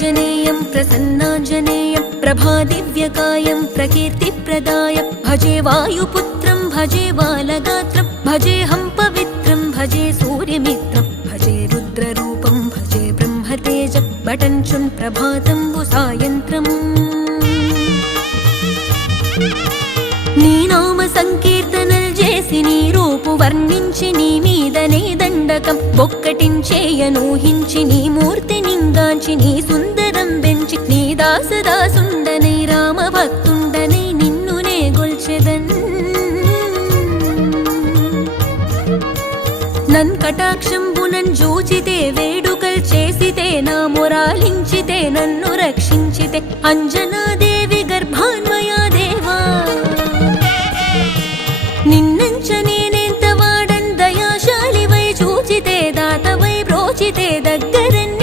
प्रसन्नाञ्जनेयं प्रसन्नाञ्जनेयं प्रभादिव्यकायं प्रकीर्तिप्रदायं भजे वायुपुत्रं भजे बालगात्रं भजेऽहं पवित्रं भजे सूर्यमित्रं भजे रुद्ररूपं भजे ब्रह्मतेजं बटञ्चुं प्रभातं सायन्त्रम् నీ నామ సంకీర్తనలు చేసి నీ రూపు వర్ణించి నీ మీదనే దండకం ఒక్కటించేయనూహించి నీ మూర్తి నింగాంచి నీ సుందరం పెంచి నీ దాసదాసుండనై రామ భక్తుండనై నిన్నునే గొల్చెదన్ నన్ కటాక్షంబునన్ జూచితే వేడుకల్ చేసితే నా మొరాలించితే నన్ను రక్షించితే అంజనాదేవి